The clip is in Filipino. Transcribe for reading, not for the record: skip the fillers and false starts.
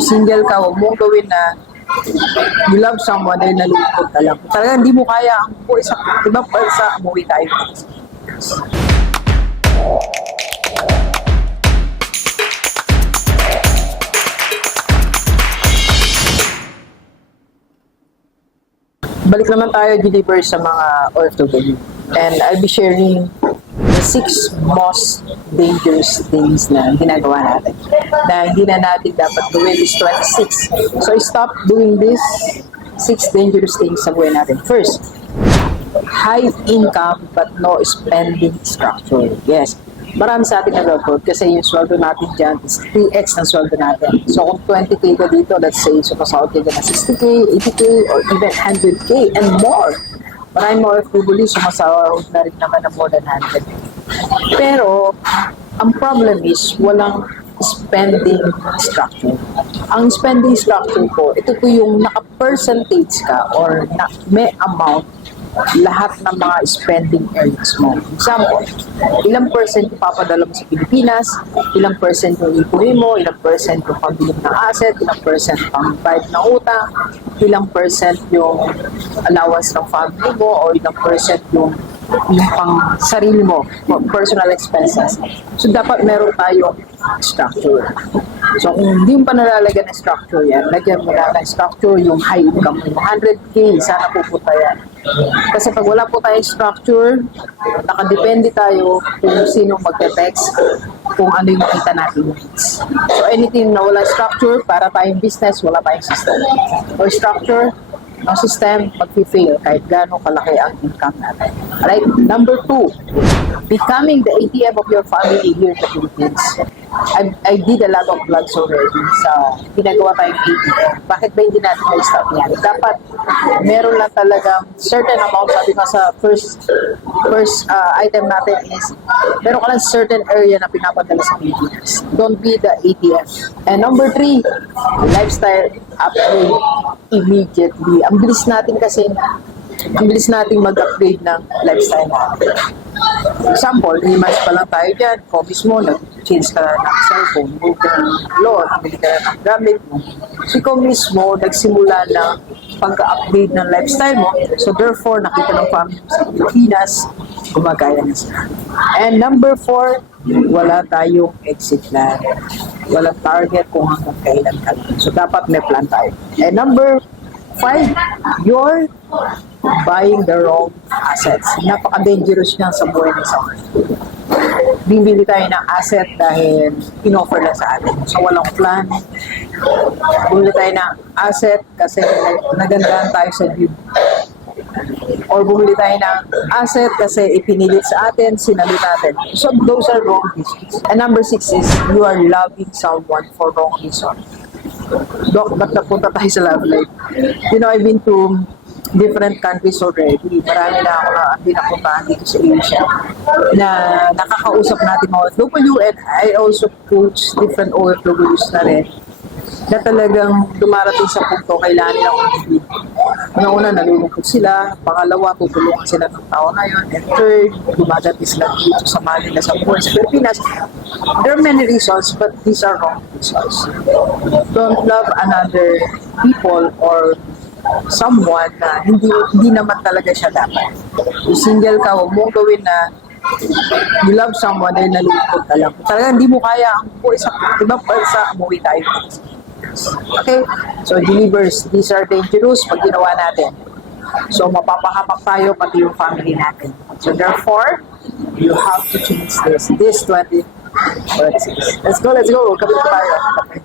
single ka, huwag mong gawin na you love someone dahil nalulungkot ka lang. Talagang hindi mo kaya ang buhay sa ibang bansa, umuwi tayo. Balik naman tayo, deliver sa mga OFW. And I'll be sharing the 6 most dangerous things na ginagawa natin. Na hindi na natin dapat gawin is 26. So stop doing this 6 dangerous things sa buhay natin. First, high income but no spending structure. Yes. Marami sa ating nag-upload kasi yung sweldo natin dyan is 3x ng sweldo natin. So kung 20k ka dito, let's say, so pasahod ka dyan na 60k, 80k, or even 100k and more. Maraming mga OFW, sumasahod na rin naman ng more than 100. Pero, ang problem is, walang spending structure. Ang spending structure po, ito po yung naka-percentage ka or may amount lahat ng mga spending areas mo. Example, ilang percent yung papadala mo sa Pilipinas, ilang percent yung ipuhin mo, ilang percent yung pambili ng asset, ilang percent pang bayad ng utang, ilang percent yung allowance ng family mo, o ilang percent yung pang sarili mo, personal expenses. So, dapat meron tayong structure. So, kung hindi mo pa nalalagyan ng structure yan, lagyan mo na ng structure yung high income mo. 100k, sana pupunta yan. Kasi pag wala po tayong structure, nakadepende tayo kung sino magte-text, kung ano yung makita natin yung needs. So, anything na wala structure, para tayong business, wala tayong system. Or structure, no system, mag-fail kahit gano'ng kalaki ang income natin. Alright, number 2, becoming the ATM of your family here in the Philippines. I did a lot of vlogs already sa ginagawa tayong ATM. Bakit ba hindi natin na-stop yan? Dapat meron lang talagang certain amount, sabi ko sa first item natin is meron ka lang certain area na pinapadala sa Pilipinas. Don't be the ATM. And number 3, lifestyle upgrade immediately. Ang bilis natin mag-upgrade ng lifestyle natin. Example, 3 months pa lang tayo dyan, copies mo, nag-change ka ng cellphone, move ka ng loan, bili ka ng gamit mo. So, ikaw mismo, nagsimula na pagka-upgrade ng lifestyle mo. So, therefore, nakita ng family mo sa Pilipinas, gumagaya na sila. And number 4, wala tayong exit plan. Walang target kung hanggang kailan ka lang. So, dapat may plan tayo. And number 5, you're buying the wrong assets. Napaka-dangerous niya sa buhay ng isang. Bibili tayo ng asset dahil in-offer lang sa atin. So, walang plan. Bumili tayo ng asset kasi nagandahan tayo sa view. Or bumili tayo ng asset kasi ipinilit sa atin, sinalit natin. So, those are wrong decisions. And number 6 is, you are loving someone for wrong reason. Doc, ba't napunta tayo sa love life? You know, I've been to different countries already. Marami na ako na pinapuntahan dito sa Asia na nakakausap natin mga OFW, and I also coach different OFWs na rin na talagang dumarating sa punto kailangan nilang umibig. Una-una, nalulungkot sila. Pangalawa, tutulungan sila ng tao na yun. And third, gumagati sila dito sa Manila, sa buhay sa Pilipinas. There are many reasons, but these are wrong reasons. Don't love another people or someone na hindi naman talaga siya dapat. Kung single ka, huwag mong gawin na you love someone dahil nalulungkot ka lang. Talagang hindi mo kaya ang buhay sa ibang bansa, umuwi tayo. Okay? So, delivers. These are dangerous pag ginawa natin. So, mapapahamak tayo pati yung family natin. So, therefore, you have to change this. This 20. Let's go. Kapit tayo. Okay.